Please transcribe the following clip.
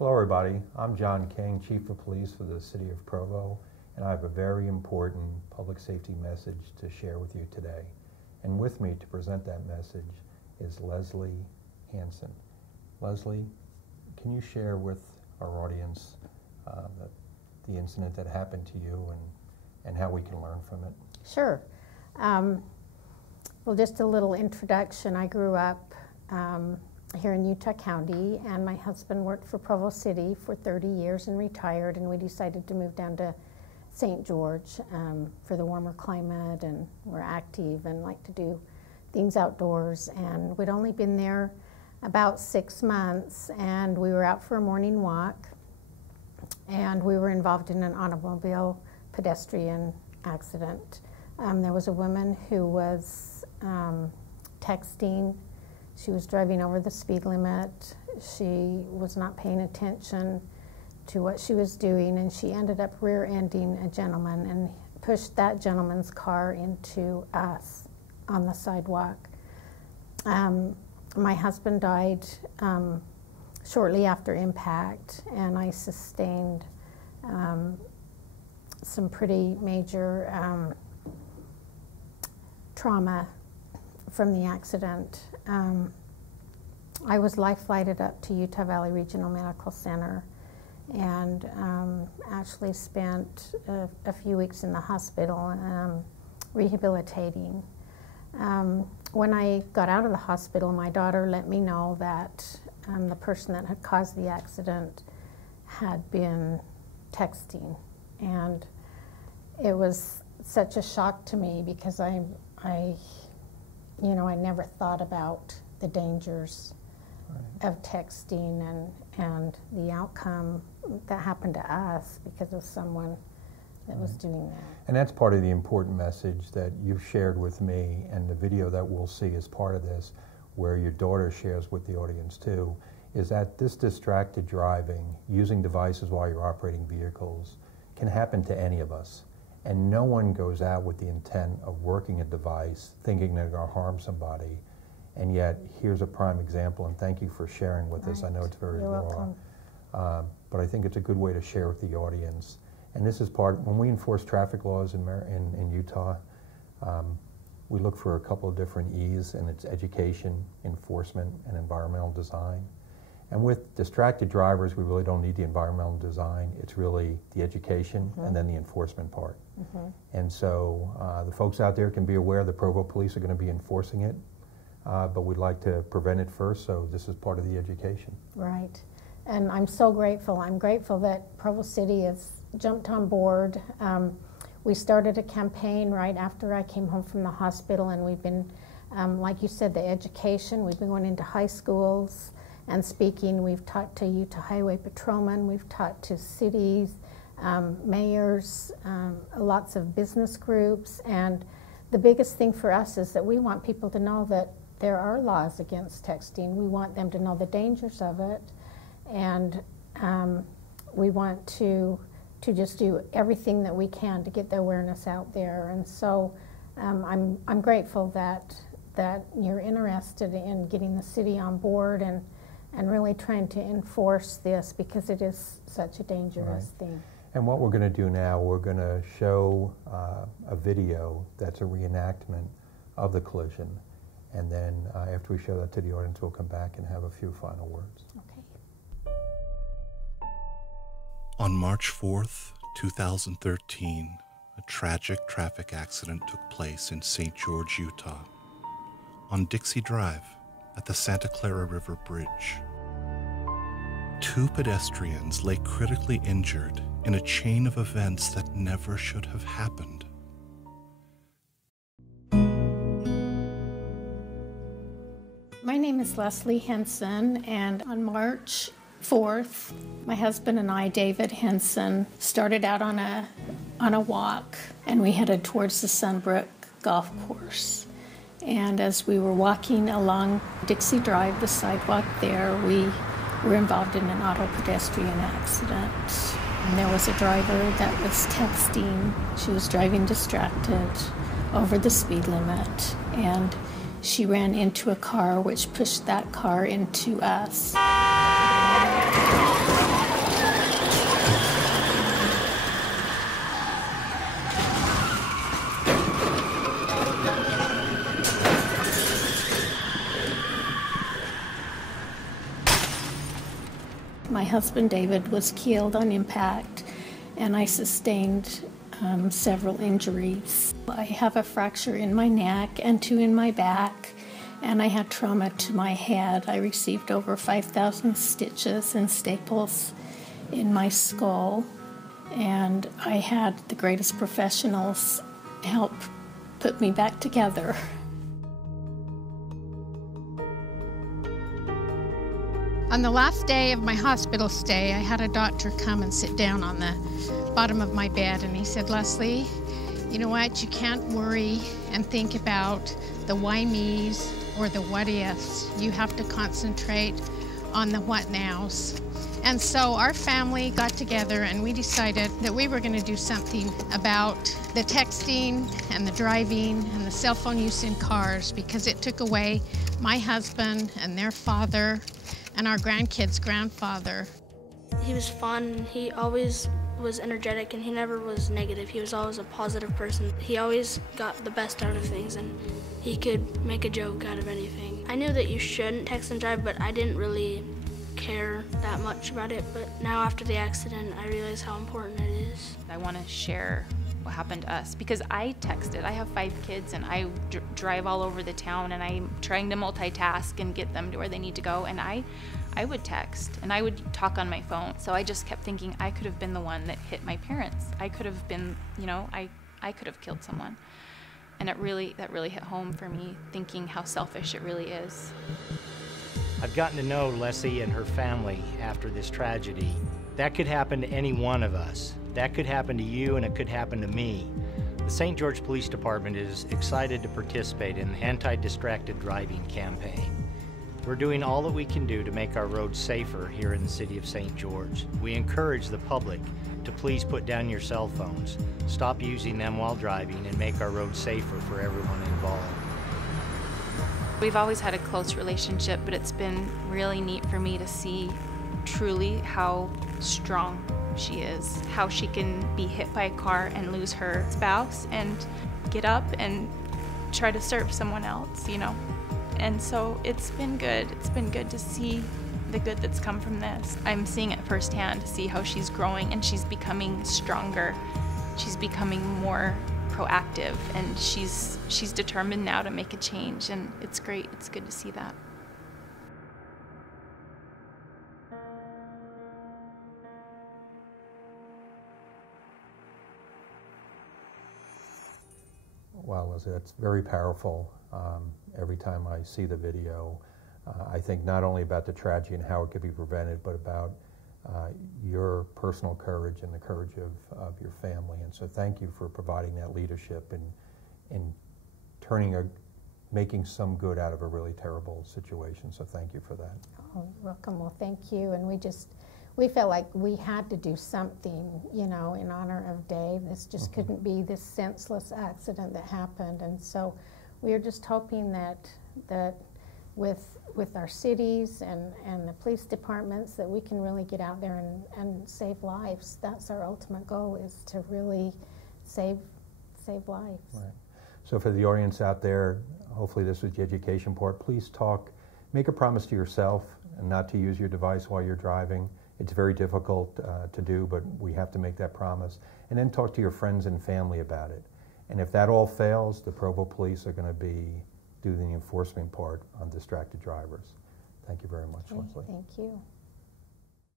Hello everybody, I'm John King, Chief of Police for the City of Provo, and I have a very important public safety message to share with you today. And with me to present that message is Leslee Henson. Leslee, can you share with our audience the incident that happened to you and how we can learn from it? Sure. Well, just a little introduction. I grew up here in Utah County, and my husband worked for Provo City for 30 years and retired, and we decided to move down to St. George for the warmer climate, and we're active and like to do things outdoors. And we'd only been there about 6 months, and we were out for a morning walk, and we were involved in an automobile pedestrian accident. There was a woman who was texting. She was driving over the speed limit. She was not paying attention to what she was doing, and she ended up rear-ending a gentleman and pushed that gentleman's car into us on the sidewalk. My husband died shortly after impact, and I sustained some pretty major trauma from the accident. I was life-flighted up to Utah Valley Regional Medical Center and actually spent a few weeks in the hospital rehabilitating. When I got out of the hospital, my daughter let me know that the person that had caused the accident had been texting, and it was such a shock to me because I never thought about the dangers of texting and the outcome that happened to us because of someone that was doing that. And that's part of the important message that you've shared with me, and the video that we'll see as part of this, where your daughter shares with the audience too, is that this distracted driving, using devices while you're operating vehicles, can happen to any of us. And no one goes out with the intent of working a device thinking they're going to harm somebody. And yet, here's a prime example, and thank you for sharing with us. I know it's very raw. But I think it's a good way to share with the audience. And this is part, when we enforce traffic laws in Utah, we look for a couple of different E's, and it's education, enforcement, and environmental design. And with distracted drivers, we really don't need the environmental design. It's really the education and then the enforcement part. And so the folks out there can be aware the Provo police are going to be enforcing it, but we'd like to prevent it first, so this is part of the education. Right. And I'm so grateful. I'm grateful that Provo City has jumped on board. We started a campaign right after I came home from the hospital, and we've been, like you said, the education. We've been going into high schools and speaking. We've talked to Utah Highway Patrolmen, we've talked to cities, mayors, lots of business groups, and the biggest thing for us is that we want people to know that there are laws against texting. We want them to know the dangers of it, and we want to just do everything that we can to get the awareness out there. And so I'm grateful that you're interested in getting the city on board and really trying to enforce this, because it is such a dangerous thing. And what we're going to do now, we're going to show a video that's a reenactment of the collision, and then after we show that to the audience, we'll come back and have a few final words. Okay. On March 4th, 2013, a tragic traffic accident took place in St. George, Utah, on Dixie Drive at the Santa Clara River Bridge. 2 pedestrians lay critically injured in a chain of events that never should have happened. My name is Leslee Henson, and on March 4th, my husband and I, David Henson, started out on a walk, and we headed towards the Sunbrook Golf Course. And as we were walking along Dixie Drive, the sidewalk there, we were involved in an auto pedestrian accident. And there was a driver that was texting. She was driving distracted over the speed limit, and she ran into a car which pushed that car into us. My husband David was killed on impact, and I sustained several injuries. I have a fracture in my neck and 2 in my back, and I had trauma to my head. I received over 5,000 stitches and staples in my skull, and I had the greatest professionals help put me back together. On the last day of my hospital stay, I had a doctor come and sit down on the bottom of my bed, and he said, "Leslie, you know what, you can't worry and think about the why me's or the what ifs. You have to concentrate on the what nows." And so our family got together and we decided that we were going to do something about the texting and the driving and the cell phone use in cars, because it took away my husband and their father and our grandkids' grandfather. He was fun. He always was energetic, and he never was negative. He was always a positive person. He always got the best out of things, and he could make a joke out of anything. I knew that you shouldn't text and drive, but I didn't really care that much about it. But now after the accident, I realize how important it is. I want to share what happened to us, because I texted. I have 5 kids, and I drive all over the town, and I'm trying to multitask and get them to where they need to go, and I would text and I would talk on my phone. So I just kept thinking I could have been the one that hit my parents. I could have been, you know, I could have killed someone. And that really hit home for me, thinking how selfish it really is. I've gotten to know Leslee and her family after this tragedy. That could happen to any one of us. That could happen to you, and it could happen to me. The St. George Police Department is excited to participate in the anti-distracted driving campaign. We're doing all that we can do to make our roads safer here in the city of St. George. We encourage the public to please put down your cell phones, stop using them while driving, and make our roads safer for everyone involved. We've always had a close relationship, but it's been really neat for me to see truly how strong she is, how she can be hit by a car and lose her spouse and get up and try to serve someone else, you know. And so it's been good. It's been good to see the good that's come from this. I'm seeing it firsthand, to see how she's growing and she's becoming stronger. She's becoming more proactive, and she's determined now to make a change, and it's great. It's good to see that. Wow, Leslie, that's very powerful. Every time I see the video, I think not only about the tragedy and how it could be prevented, but about your personal courage and the courage of your family. And so thank you for providing that leadership and making some good out of a really terrible situation. So thank you for that. Oh, you're welcome. Well, thank you. And we felt like we had to do something, you know, in honor of Dave. This just couldn't be this senseless accident that happened. And so we are just hoping that with our cities and the police departments, that we can really get out there and save lives. That's our ultimate goal, is to really save lives. Right. So for the audience out there, hopefully this was the education part. Please make a promise to yourself and not to use your device while you're driving. It's very difficult to do, but we have to make that promise. And then talk to your friends and family about it. And if that all fails, the Provo police are going to do the enforcement part on distracted drivers. Thank you very much, Leslee. Thank you.